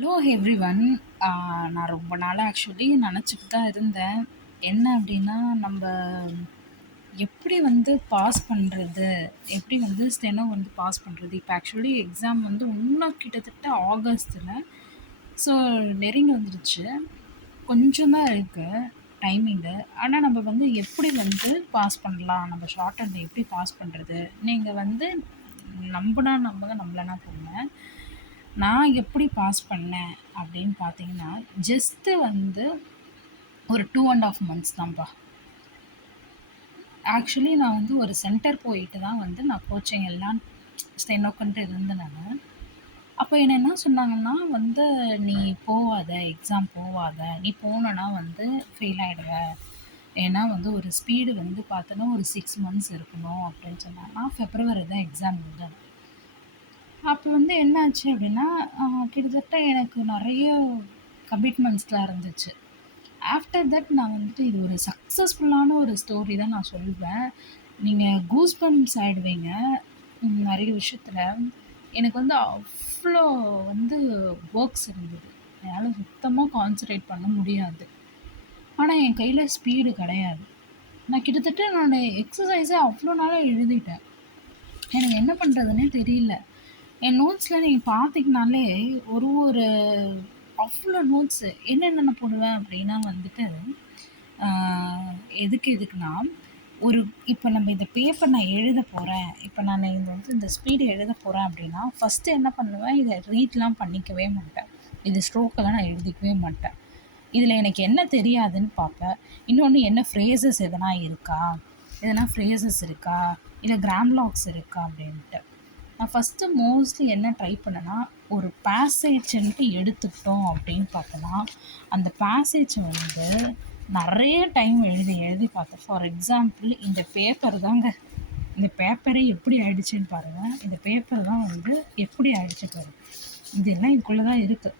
Hello everyone. நான் ரொம்ப நாளாக ஆக்சுவலி நினச்சிட்டு தான் இருந்தேன். என்ன அப்படின்னா, நம்ம எப்படி வந்து பாஸ் பண்ணுறது, எப்படி வந்து ஸ்டெனோ வந்து பாஸ் பண்ணுறது. இப்போ ஆக்சுவலி எக்ஸாம் வந்து இன்னும் கிட்டத்தட்ட ஆகஸ்ட்டில், ஸோ நெருங்கி வந்துருச்சு. கொஞ்சம் தான் இருக்குது டைமிங்கு. ஆனால் நம்ம வந்து எப்படி வந்து பாஸ் பண்ணலாம், நம்ம ஷார்ட் ஹேண்டில் எப்படி பாஸ் பண்ணுறது. நீங்கள் வந்து நம்பினா நம்புங்க, நம்பலைன்னா போங்க. நான் எப்படி பாஸ் பண்ணேன் அப்படின்னு பார்த்தீங்கன்னா, ஜஸ்ட்டு வந்து ஒரு 2 1/2 மந்த்ஸ் தான்ப்பா. ஆக்சுவலி நான் வந்து ஒரு சென்டர் போயிட்டு தான் வந்து நான் கோச்சிங் எல்லாம் ஸ்டெனோக்குன்ட்டு இருந்தேன் நானு. அப்போ என்ன என்ன சொன்னாங்கன்னா வந்து, "நீ போவாத, எக்ஸாம் போவாத. நீ போனன்னா வந்து ஃபெயில் ஆயிடுவ. ஏன்னா வந்து ஒரு ஸ்பீடு வந்து பார்த்தோன்னா ஒரு 6 மந்த்ஸ் இருக்கணும்." அப்படின்னு சொன்னாங்க. நான் பிப்ரவரி தான் எக்ஸாம் எழுதணும். அப்போ வந்து என்ன ஆச்சு அப்படின்னா, கிட்டத்தட்ட எனக்கு நெறைய கமிட்மெண்ட்ஸ்லாம் இருந்துச்சு. ஆஃப்டர் தட் நான் வந்துட்டு இது ஒரு சக்ஸஸ்ஃபுல்லான ஒரு ஸ்டோரி தான் நான் சொல்வேன். நீங்க கூஸ் பம்ப்ஸ் ஆயிடுவீங்க. நெறைய விஷயத்துல. எனக்கு வந்து அவ்ளோ வந்து வொர்க்ஸ் இருந்தது. என்னால சுத்தமா கான்சன்ட்ரேட் பண்ண முடியாது. ஆனா, என் கையில ஸ்பீடு கிடையாது. நானு எக்ஸர்சைஸே அவ்ளோ நாளா எழுதிட்டேன். எனக்கு என்ன பண்றதுன்னே தெரியல. என் நோட்ஸ்ல நீங்க பார்த்தீங்கனாலே, ஒரு ஒரு அவ்ளோ நோட்ஸு. என்னென்ன நான் போடுவேன் அப்டின்னா வந்துட்டு, ஆ எதுக்கு எதுக்குன்னா, ஒரு இப்ப நம்ம இந்த பேப்பர் நான் எழுத போறேன். இப்ப நானு இது வந்து இந்த ஸ்பீடு எழுத போறேன் அப்டின்னா, ஃபர்ஸ்ட்டு என்ன பண்ணுவேன், இத ரீட்லாம் பண்ணிக்கவே மாட்டேன். இது ஸ்ட்ரோக்கெல்லாம் நான் எழுதிக்கவே மாட்டேன். இதில எனக்கு என்ன தெரியாதுன்னு பார்ப்பேன். இன்னொன்னு என்ன ஃப்ரேசஸ் எதனா இருக்கா? எதனா ஃப்ரேசஸ் இருக்கா? இல்ல கிராம்லாக்ஸ் இருக்கா? அப்டின்ட்டு. நான் ஃபஸ்ட்டு மோஸ்ட்லி என்ன ட்ரை பண்ணேன்னா, ஒரு பேசேஜ்ன்ட்டு எடுத்துக்கிட்டோம் அப்படின்னு பார்த்தோன்னா, அந்த பேசேஜ் வந்து நெறைய டைம் எழுதி எழுதி பார்த்தேன். ஃபார் எக்ஸாம்பிள் இந்த பேப்பர் தாங்க. இந்த பேப்பரே எப்படி ஆயிடுச்சுன்னு பாருங்க. இந்த பேப்பர் தான் வந்து எப்படி ஆயிடுச்சு பாருங்க. இதெல்லாம் இதுக்குள்ள தான் இருக்கு.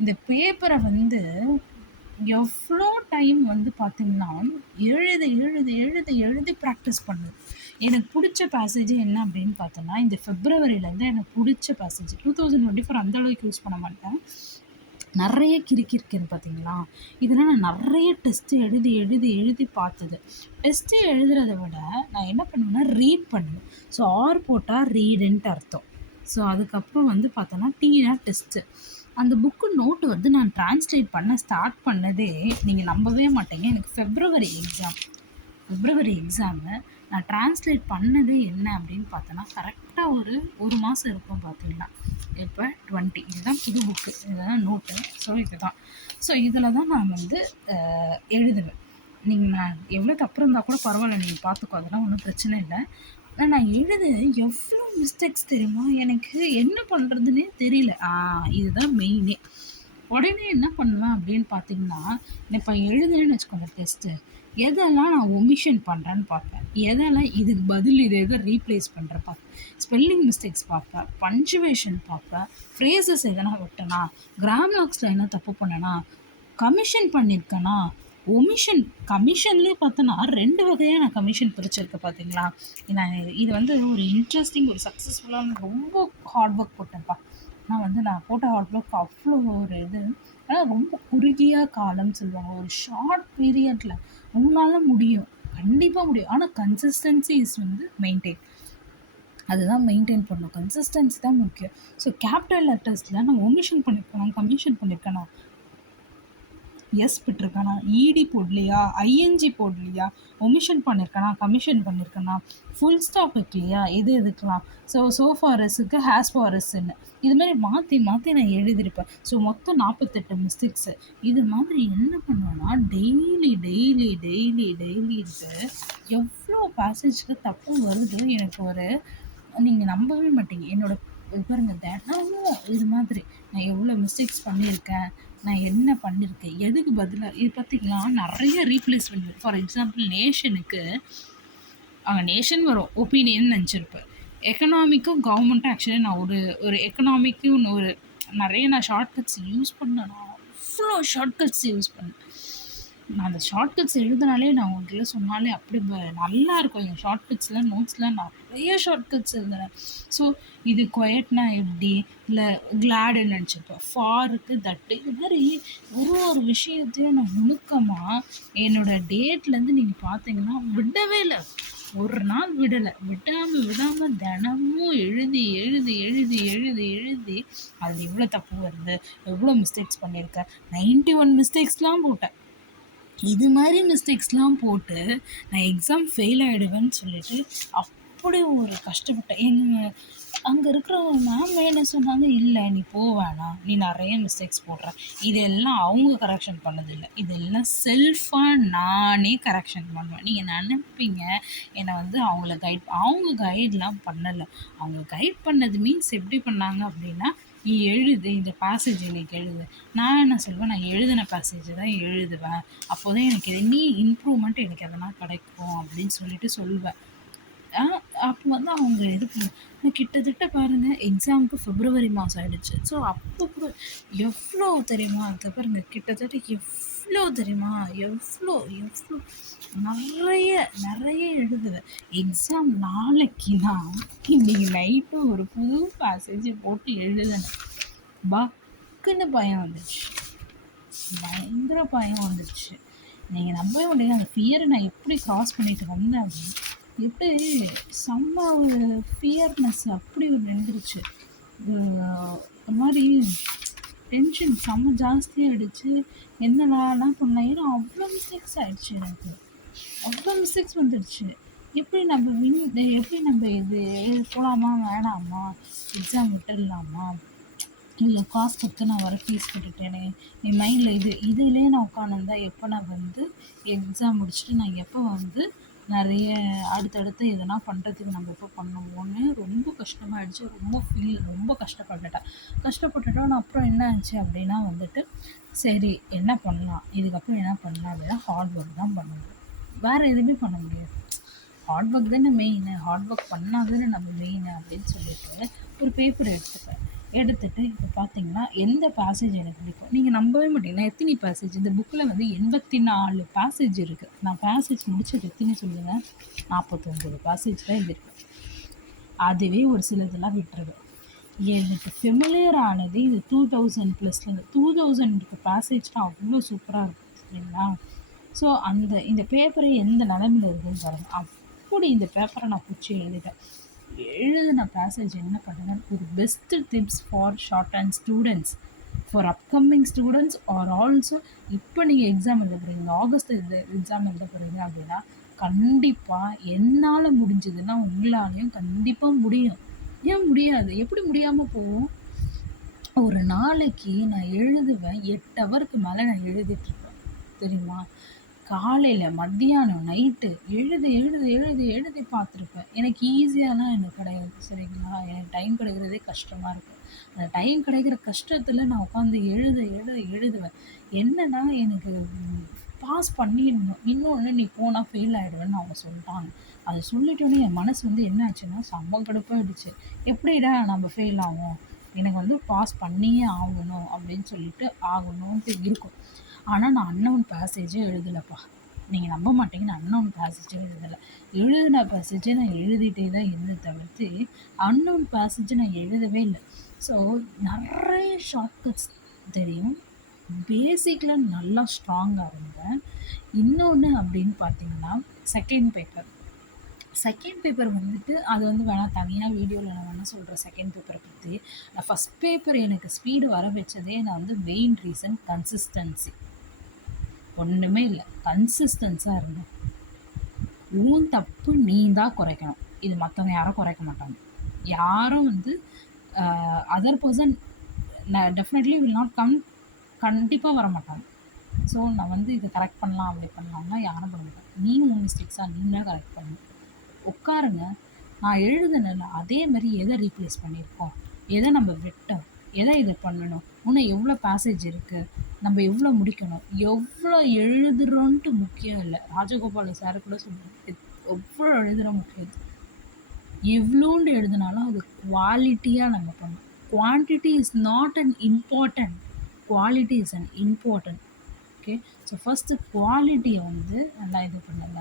இந்த பேப்பர வந்து எவ்ளோ டைம் வந்து பார்த்தீங்கன்னா, எழுதி பிராக்டிஸ் பண்ணேன். எனக்கு புடிச்ச பேசேஜே என்ன அப்படின்னு பார்த்தோன்னா, இந்த பிப்ரவரிலேருந்து எனக்கு புடிச்ச பேசேஜ் 2024 அந்த அளவுக்கு யூஸ் பண்ண மாட்டேன். நெறைய கிறுக்கியிருக்கேன் பார்த்தீங்களா? இதெல்லாம் நான் நெறைய டெஸ்ட் எழுதி பார்த்தது. டெஸ்ட் எழுதுறத விட நான் என்ன பண்ணுவேன்னா, ரீட் பண்ணுவேன். ஸோ போட்டா ரீடுன்ட்டு அர்த்தம். ஸோ அதுக்கப்புறம் வந்து பார்த்தோன்னா, டீனா டெஸ்ட்டு. அந்த புக்கு நோட்டு வந்து நான் ட்ரான்ஸ்லேட் பண்ண ஸ்டார்ட் பண்ணதே, நீங்க நம்பவே மாட்டீங்க. எனக்கு பிப்ரவரி எக்ஸாமு. நான் ட்ரான்ஸ்லேட் பண்ணது என்ன அப்படின்னு பார்த்தோன்னா, கரெக்ட்டா ஒரு 1 மாசம் இருக்கும் பார்த்தீங்கன்னா. இப்ப 20 இதுதான் புது புக்கு. இதுதான் நோட்டு. ஸோ இதுதான். ஸோ இதில தான் நான் வந்து எழுதுவேன். நான் எவ்வளோ தப்பு இருந்தா கூட பரவால்ல. நீங்க பார்த்துக்கோ. அதெல்லாம் ஒண்ணும் பிரச்சனை இல்ல. ஆனா நான் எழுத எவ்ளோ மிஸ்டேக்ஸ் தெரியுமா? எனக்கு என்ன பண்றதுன்னே தெரியல. இதுதான் மெயினே. உடனே என்ன பண்ணுவேன் அப்படின்னு பார்த்தீங்கன்னா, இப்ப எழுதுறேன்னு வச்சுக்கோங்க டெஸ்ட்டு. எதெல்லாம் நான் ஒமிஷன் பண்றேன்னு பார்ப்பேன். எதெல்லாம் இதுக்கு பதில் இத எத ரீப்ளேஸ் பண்றேன் பார்ப்பேன். ஸ்பெல்லிங் மிஸ்டேக்ஸ் பார்ப்பேன். பங்க்சுவேஷன் பார்ப்பேன். ஃப்ரேசஸ் எதனா விட்டேனா? கிராமர்ஸ்ல என்ன தப்பு பண்ணேனா? கமிஷன் பண்ணியிருக்கேனா? கமிஷன்லேயே பார்த்தோன்னா 2 வகையா நான் கமிஷன் பிரிச்சிருக்கேன் பார்த்தீங்களா? நான் இது வந்து ஒரு இன்ட்ரஸ்டிங் ஒரு சக்ஸஸ்ஃபுல்லான ரொம்ப ஹார்ட் ஒர்க் போட்டேன்ப்பா. நான் போட்ட ஹார்ட் ஒர்க் அவ்வளோ ஒரு இது. ஆனா ரொம்ப குறுகிய காலம்னு சொல்லுவாங்க. ஒரு ஷார்ட் பீரியட்ல உங்களால முடியும். கண்டிப்பா முடியும். ஆனா கன்சிஸ்டன்சி இஸ் வந்து மெயின்டெயின். அதுதான் மெயின்டெயின் பண்ணணும். கன்சிஸ்டன்சி தான் முக்கியம். ஸோ கேப்பிட்டல் லெட்டர்ஸ்ல நான் ஒமிஷன் பண்ணியிருக்கேனா? கமிஷன் பண்ணியிருக்கேனா? எஸ் விட்டுருக்கேனா? இடி போடலையா? ஐஎன்ஜி போடலையா? ஒமிஷன் பண்ணியிருக்கேனா? கமிஷன் பண்ணியிருக்கேனா? ஃபுல் ஸ்டாப் வைக்கலையா? எது எதுக்கெல்லாம்? ஸோ ஃபார் எஸ்ஸுக்கு ஹேஸ் ஃபார் எஸ்ன்னு. இது மாரி மாத்தி மாத்தி நான் எழுதியிருப்பேன். ஸோ மொத்தம் 48 மிஸ்டேக்ஸு. இது மாதிரி என்ன பண்ணுவேன்னா, டெய்லின்ட்டு எவ்ளோ பேசேஜ்க்கு தப்பு வருது. எனக்கு ஒரு நீங்க நம்பவே மாட்டீங்க. என்னோட பாருங்க தினமும் இது மாதிரி நான் எவ்வளோ மிஸ்டேக்ஸ் பண்ணியிருக்கேன். நான் என்ன பண்ணியிருக்கேன்? எதுக்கு பதிலா இது பார்த்தீங்களா, நெறைய ரீப்ளேஸ் பண்ணுவேன். ஃபார் எக்ஸாம்பிள் நேஷனுக்கு அங்க நேஷன் வரும். ஒப்பீனியன் நெனச்சிருப்பேன். எக்கனாமிக்கும் கவர்மெண்ட்டும் ஆக்சுவலி நான் ஒரு ஒரு எக்கனாமிக்கும் நெறைய நான் ஷார்ட் கட்ஸ் யூஸ் பண்ணேனா, அவ்ளோ ஷார்ட் கட்ஸ் யூஸ் பண்ணேன். நான் அந்த ஷார்ட்கட்ஸ் எழுதுனாலே நான் உங்ககிட்ட சொன்னாலே அப்படி நல்லாயிருக்கும். என் ஷார்ட்கட்ஸ்லாம் நோட்ஸ்லாம் நெறைய ஷார்ட்கட்ஸ் எழுதுனேன். ஸோ இது குவைட்னா எப்படி? இல்ல கிளாடுன்னு நெனச்சுப்பேன். ஃபாருக்கு தட்டு. இது மாரி ஒரு விஷயத்தையும் நான் நுணுக்கமா என்னோட டேட்லேருந்து நீங்க பார்த்தீங்கன்னா விடவே இல்ல. ஒரு நாள் விடல. விடாம தினமும் எழுதி அதில எவ்வளோ தப்பு வருது? எவ்வளோ மிஸ்டேக்ஸ் பண்ணியிருக்கேன்? 91 மிஸ்டேக்ஸ்லாம் போட்டேன். இது மாதிரி மிஸ்டேக்ஸ்லாம் போட்டு நான் எக்ஸாம் ஃபெயில் ஆகிடுவேன்னு சொல்லிட்டு அப்படி ஒரு கஷ்டப்பட்டேன். அங்கே இருக்கிற ஒரு மேம் என்ன சொன்னாங்க, இல்லை நீ வேணாம், நீ நிறைய மிஸ்டேக்ஸ் போடுற, இதெல்லாம் அவங்க கரெக்ஷன் பண்ணதில்லை, இதெல்லாம் செல்ஃபாக நானே கரெக்ஷன் பண்ணுவேன். நீங்கள் நினைப்பீங்க என்னை வந்து அவங்க கைட்லாம் பண்ணலை. அவங்க கைட் பண்ணது மீன்ஸ் எப்படி பண்ணாங்க அப்படின்னா, நீ எழுது, இந்த பேசேஜ் இன்னைக்கு எழுது. நான் என்ன சொல்வேன், நான் எழுதின பேசேஜ் தான் எழுதுவேன். அப்போ தான் எனக்கு இனி இம்ப்ரூவ்மெண்ட் எனக்கு எதனா கிடைக்கும் அப்படின்னு சொல்லிட்டு சொல்வேன். அப்போ வந்து அவங்க இது கிட்டத்தட்ட பாருங்கள், எக்ஸாமுக்கு பிப்ரவரி மாதம் ஆயிடுச்சு. ஸோ அப்போ கூட எவ்வளோ தெரியுமா? அதை பாருங்க, கிட்டத்தட்ட எவ்வளோ தெரியுமா? எவ்வளோ நிறைய எழுதுவேன். எக்ஸாம் நாளைக்குன்னா இன்னைக்கு நைட்டு ஒரு புது பேசேஜ் போட்டு எழுதணும். பக்குன்னு பயம் வந்துடுச்சு, பயங்கர பயம் வந்துடுச்சு. நீங்கள் நம்பவே முடியாது அந்த ஃபியரை நான் எப்படி க்ராஸ் பண்ணிட்டு வந்தேன் அப்படின்னு. எப்படி செம்ம ஒரு ஃபியர்னஸ் அப்படி ஒன்று எழுந்துருச்சு. ஒரு மாதிரி டென்ஷன் செம்ம ஜாஸ்தியாகிடுச்சு. என்னடாலாம் பண்ணேன், ஏன்னா அவ்வளோ மிஸ்டேக்ஸ் ஆகிடுச்சு. எனக்கு அவ்வளோ மிஸ்டேக்ஸ் வந்துடுச்சு. எப்படி நம்ம இது போகலாமா வேணாமா, எக்ஸாம் விட்டுடலாமா, இல்லை காசு கொடுத்து நான் வர ஃபீஸ் கட்டிட்டேனே, என் மைண்டில் இதுலேயே நான் உட்காந்துருந்தா எப்போ நான் வந்து எக்ஸாம் முடிச்சுட்டு நான் எப்போ வந்து நிறைய அடுத்தடுத்து எதனா பண்ணுறதுக்கு நம்ம எப்போ பண்ணுவோன்னு ரொம்ப கஷ்டமாயிடுச்சு. ரொம்ப கஷ்டப்பட்டுட்டோம். அப்புறம் என்ன ஆச்சு அப்படின்னா வந்துட்டு, சரி என்ன பண்ணலாம், இதுக்கப்புறம் என்ன பண்ணலாம் அப்படின்னா ஹார்ட் ஒர்க் தான் பண்ணணும், வேறு எதுவுமே பண்ண முடியாது. ஹார்ட் ஒர்க் தானே மெயின், ஹார்ட் ஒர்க் பண்ணால் தானே நம்ம மெயின் அப்படின்னு சொல்லிட்டு ஒரு பேப்பர் எடுத்துட்டு இப்போ பார்த்தீங்கன்னா எந்த பேசேஜ் எனக்கு பிடிக்கும், நீங்கள் நம்பவே மாட்டீங்கன்னா எத்தனை பேசேஜ் இந்த புக்கில் வந்து 84 பேசேஜ் இருக்குது. நான் பேசேஜ் முடிச்சது எத்தனை சொல்லுங்கள்? 49 பேசேஜ் தான் எழுதியிருக்கேன். அதுவே ஒரு சிலதெல்லாம் விட்டுருவேன். எனக்கு ஃபெமிலியர் ஆனது இது 2000+. 2000 பேசேஜ்லாம் அவ்வளோ சூப்பராக இருக்கும் சரிங்களா? ஸோ இந்த பேப்பரை எந்த நிலமையில் இருக்குதுன்னு பாருங்கள். அப்படி இந்த பேப்பரை நான் பிடிச்சி எழுதின பேசேஜ் என்ன பண்ணுறேன், ஒரு best tips for short and students, for upcoming students are also இப்போ நீங்கள் எக்ஸாம் எழுத போகிறீங்க, ஆகஸ்ட் எக்ஸாம் எழுத போகிறீங்க அப்படின்னா கண்டிப்பாக என்னால் முடிஞ்சதுன்னா உங்களாலையும் கண்டிப்பாக முடியும். ஏன் முடியாது? எப்படி முடியாமல் போகும்? ஒரு நாளைக்கு நான் எழுதுவேன் 8 ஹவருக்கு மேலே நான் எழுதிட்டுருப்பேன் தெரியுமா? காலையில் மத்தியானம் நைட்டு எழுதி பார்த்துருப்பேன். எனக்கு ஈஸியாலாம் எனக்கு கிடையாது சரிங்களா? எனக்கு டைம் கிடைக்கிறதே கஷ்டமாக இருக்கும். அந்த டைம் கிடைக்கிற கஷ்டத்தில் நான் உட்காந்து எழுதுவேன். என்னன்னா எனக்கு பாஸ் பண்ணிடணும். இன்னொன்று நீ போனால் ஃபெயில் ஆகிடுவேன்னு அவங்க சொல்லிட்டாங்க. அதை சொல்லிட்டோன்னே என் மனசு வந்து என்ன ஆச்சுன்னா செம்ம கடுப்பாயிடுச்சு. எப்படிடா நம்ம ஃபெயில் ஆகும், எனக்கு வந்து பாஸ் பண்ணியே ஆகணும் அப்படின்னு சொல்லிட்டு ஆகணும்ன்ட்டு இருக்கும். ஆனால் நான் அன்னோன் பேசேஜே எழுதலைப்பா. நீங்கள் நம்ப மாட்டீங்க, நான் அன்னோன் பேசேஜே எழுதலை. எழுதின பேசேஜை நான் எழுதிட்டே தான் இருந்தே தவிர்த்து அன்னோன் பேசேஜை நான் எழுதவே இல்லை. ஸோ நிறைய ஷார்ட்கட்ஸ் தெரியும். பேசிக்கில் நல்லா ஸ்ட்ராங்காக இருந்தேன். இன்னொன்று அப்படின்னு பார்த்தீங்கன்னா செகண்ட் பேப்பர் வந்துட்டு அது வந்து வேணால் தனியாக வீடியோவில் நான் வேணால் சொல்கிறேன். செகண்ட் பேப்பரை பற்றி நான் ஃபஸ்ட் பேப்பர் எனக்கு ஸ்பீடு வர வச்சதே நான் வந்து மெயின் ரீசன் கன்சிஸ்டன்சி. ஒன்றுமே இல்லை, கன்சிஸ்டன்ஸாக இருந்தேன். உன் தப்பு நீ தான் குறைக்கணும், இது மற்றவங்க யாரும் குறைக்க மாட்டாங்க. யாரும் வந்து other person definitely will not come, கண்டிப்பாக வர மாட்டாங்க. ஸோ நான் வந்து இதை கரெக்ட் பண்ணலாம் அப்படி பண்ணலாம்னா யாரும் பண்ண மாட்டாங்க. நீ உன் மிஸ்டேக்ஸாக நீங்களே கரெக்ட் பண்ணணும். உட்காருங்க, நான் எழுதுனேன்ல அதே மாதிரி எதை ரீப்ளேஸ் பண்ணியிருக்கோம், எதை நம்ம விட்டோம், எதை இதை பண்ணணும், இன்னும் எவ்வளோ பேசேஜ் இருக்குது, நம்ம எவ்வளோ முடிக்கணும், எவ்வளோ எழுதுகிறோன்ட்டு முக்கியம் இல்லை. ராஜகோபால சார் கூட சொல்லுவாங்க, எவ்வளோ எழுதுகிறோம் முக்கியம், எவ்வளோண்டு எழுதினாலும் அது குவாலிட்டியாக நம்ம பண்ணணும். Quantity is not an important, quality is an important. Okay. So first குவாலிட்டிய வந்து நல்லா இது பண்ணுங்க.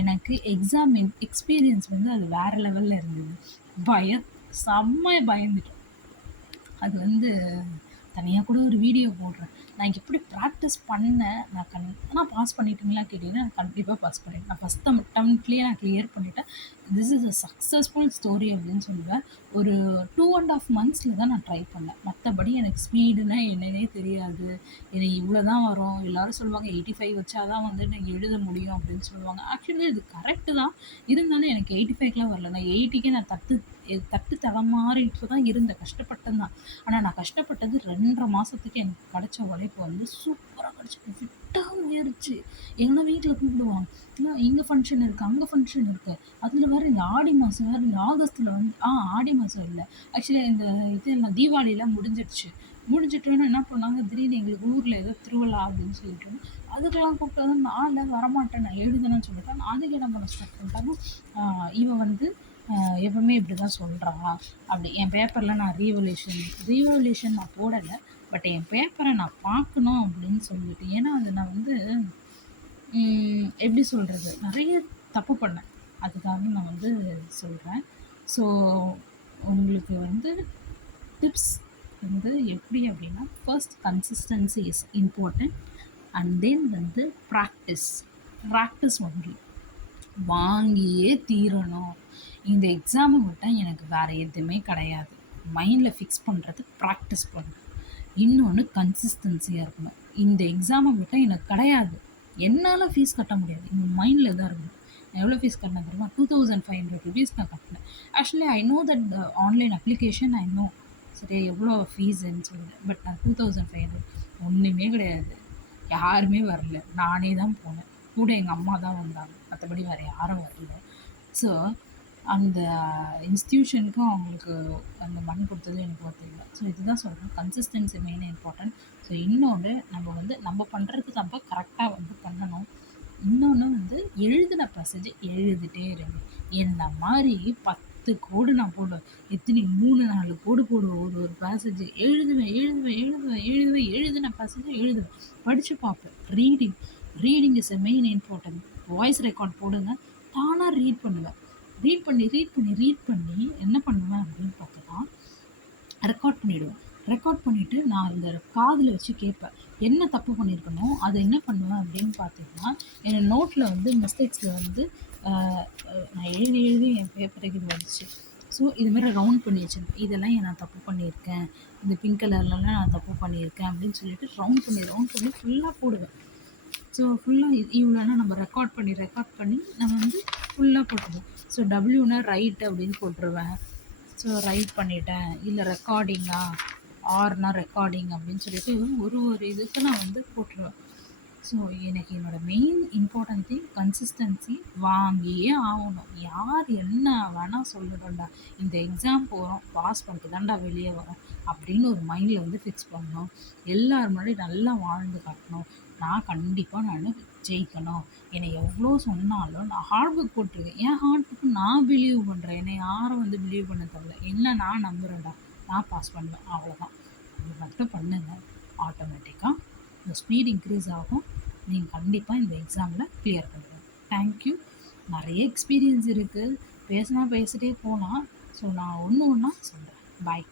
எனக்கு எக்ஸாம் எக்ஸ்பீரியன்ஸ் வந்து அது வேற லெவல்ல இருந்தது. செம்ம பயந்துட்டேன். அது வந்து தனியா கூட ஒரு வீடியோ போடுறேன். நான் எப்படி பிராக்டிஸ் பண்ணேன். ஆனா பாஸ் பண்ணிட்டீங்களா கேட்டீங்கன்னா, நான் கண்டிப்பா பாஸ் பண்ணிட்டேன். நான் ஃபர்ஸ்ட் அட்டெம்ப்ட்லயே நான் கிளியர் பண்ணிட்டேன். This is a successful story அப்படின்னு சொல்லுவேன். ஒரு 2 1/2 மந்த்ஸ்ல தான் நான் ட்ரை பண்ணேன். மத்தபடி எனக்கு ஸ்பீடுன்னா என்னன்னே தெரியாது. எனக்கு இவ்வளோ தான் வரும். எல்லாரும் சொல்லுவாங்க 85 வச்சா தான் வந்து நீங்க எழுத முடியும் அப்படின்னு சொல்லுவாங்க. ஆக்சுவலி இது கரெக்ட்டு தான். இருந்தாலும் எனக்கு 85க்குலாம் வரல. நான் 80க்கே நான் தட்டு தடுமாறிட்டு தான் இருந்தேன். கஷ்டப்பட்டேன் தான். ஆனா நான் கஷ்டப்பட்டது 2 1/2 மாசத்துக்கு எனக்கு கிடைச்ச உழைப்பு வந்து சூப்பரா கிடைச்சது. விட்டாம ஏறுச்சு. எங்க வீட்ல கூப்பிடுவாங்க. இங்க ஃபங்ஷன் இருக்கு, அங்க ஃபங்ஷன் இருக்கு. அதுல வேற இந்த ஆடி மாசம் வேற இந்த ஆகஸ்ட்ல வந்து ஆடி மாசம் இல்ல. ஆக்சுவலா இந்த இதெல்லாம் தீபாவளிலாம் முடிஞ்சிடுச்சு. முடிஞ்சிட்டோனே என்ன பண்ணாங்க, திடீர்னு எங்களுக்கு ஊர்ல ஏதோ திருவிழா அப்படின்னு சொல்லிட்டு, அதுக்கெல்லாம் கூப்பிட்டு வந்து நான்லாம் வரமாட்டேன். நான் எழுதுனேன்னு சொல்லிட்டேன். அதுக்கு என்ன பண்ண ஸ்டார்ட் பண்ணிட்டாங்க, இவ வந்து எப்பவுமே இப்படிதான் சொல்றா. அப்படி என் பேப்பர்ல நான் ரீவல்யூஷன் நான் போடல. பட் என் பேப்பரை நான் பார்க்கணும் அப்படின்னு சொல்லிட்டு. ஏன்னா அது நான் வந்து எப்படி சொல்றது? நெறைய தப்பு பண்ணேன். அதுக்காக நான் வந்து சொல்றேன். ஸோ உங்களுக்கு வந்து டிப்ஸ் வந்து எப்படி அப்படின்னா, first consistency is important and then வந்து ப்ராக்டிஸ் ஒன்லி. வாங்கியே தீரணும். இந்த எக்ஸாமை விட்டா எனக்கு வேறு எதுவுமே கிடையாது. மைண்டில் ஃபிக்ஸ் பண்ணுறது ப்ராக்டிஸ் பண்ணணும். இன்னொன்று கன்சிஸ்டன்சியாக இருக்கணும். இந்த எக்ஸாமை விட்டால் எனக்கு கிடையாது. என்னால் ஃபீஸ் கட்ட முடியாது. இந்த மைண்டில் தான் இருக்கணும். நான் எவ்வளோ ஃபீஸ் கட்டினேன் தெரியுமா? 2500 ருபீஸ் நான் கட்டினேன். Actually I know that online application I know. சரியா எவ்வளோ ஃபீஸுன்னு சொல்லிட்டு. பட் நான் 2500 ஒன்றுமே கிடையாது. யாருமே வரல. நானே தான் போனேன். கூட எங்கள் அம்மா தான் வந்தாங்க. மற்றபடி வேறு யாரும் வரல. ஸோ அந்த இன்ஸ்டியூஷனுக்கும் அவங்களுக்கு அந்த மண் கொடுத்தது எனக்கு தெரியல. ஸோ இதுதான் சொல்கிறேன், கன்சிஸ்டன்சி மெயின் இம்பார்ட்டன்ட். ஸோ இன்னொன்று நம்ம பண்ணுறது நம்ம கரெக்டாக வந்து பண்ணணும். இன்னொன்று வந்து எழுதின மெசேஜ் எழுதிட்டே இருங்க. என்ன மாதிரி 10 கோடு நான் போடுவேன். எத்தனை 3 4 கோடு போடுவேன். ஒரு பேசேஜ் எழுதின பேசேஜ் எழுதுவேன். படித்து பார்ப்பேன். Reading is a main important. Voice record போடுங்க. தானாக ரீட் பண்ணுவேன். ரீட் பண்ணி என்ன பண்ணுவேன் அப்படின்னு பார்த்தோன்னா, ரெக்கார்ட் பண்ணிவிடுவேன். ரெக்கார்ட் பண்ணிவிட்டு நான் அந்த காதில் வச்சு கேட்பேன். என்ன தப்பு பண்ணியிருக்கனோ அதை என்ன பண்ணுவேன் அப்படின்னு பார்த்தீங்கன்னா, என் நோட்டில் வந்து மிஸ்டேக்ஸில் வந்து நான் எழுதி என் பேப்பருக்கு இது வந்துச்சு. ஸோ இதுமாரி ரவுண்ட் பண்ணி வச்சுருப்பேன். இதெல்லாம் நான் தப்பு பண்ணியிருக்கேன். இந்த பிங்க் கலர்லலாம் நான் தப்பு பண்ணியிருக்கேன் அப்படின்னு சொல்லிட்டு ரவுண்ட் பண்ணி ஃபுல்லாக போடுவேன். ஸோ ஃபுல்லாக இவ்வளோனா நம்ம ரெக்கார்ட் பண்ணி நம்ம வந்து ஃபுல்லாக போட்டுருவோம். ஸோ டபிள்யூனா ரைட் அப்படின்னு போட்டுருவேன். ஸோ ரைட் பண்ணிட்டேன். இல்லை ரெக்கார்டிங்கா, ஆர்னா ரெக்கார்டிங் அப்படின்னு சொல்லிட்டு ஒரு இதுக்கு நான் வந்து போட்டுருவேன். ஸோ எனக்கு என்னோடய மெயின் இம்பார்ட்டன்ட் திங் கன்சிஸ்டன்சி. வாங்கியே ஆகணும். யார் என்ன வேணால் சொல்லட்டும்டா, இந்த எக்ஸாம் போகிறோம், பாஸ் பண்ணிட்டு தான்டா வெளியே வரோம் அப்படின்னு ஒரு மைண்டில் வந்து ஃபிக்ஸ் பண்ணணும். எல்லார் முன்னாடி நல்லா வாழ்ந்து காட்டணும். நான் கண்டிப்பாக ஜெயிக்கணும். என்னை எவ்வளோ சொன்னாலும் நான் ஹார்ட் ஒர்க் போட்டிருக்கேன். என் ஹார்ட் ஒர்க்கு நான் பிலீவ் பண்ணுறேன். என்னை யாரும் வந்து பிலீவ் பண்ண தேவையில்ல. என்ன நான் நம்புகிறேன்டா, நான் பாஸ் பண்ணுவேன். அவ்வளோதான். இது மட்டும் பண்ணுங்க. ஆட்டோமேட்டிக்காக இந்த ஸ்பீட் இன்க்ரீஸ் ஆகும். நீங்கள் கண்டிப்பாக இந்த எக்ஸாமில் கிளியர் பண்ணுவேன். தேங்க்யூ. நிறைய எக்ஸ்பீரியன்ஸ் இருக்குது. பேசிட்டே போகலாம். ஸோ நான் ஒன்று ஒன்றா சொல்கிறேன். பாய்.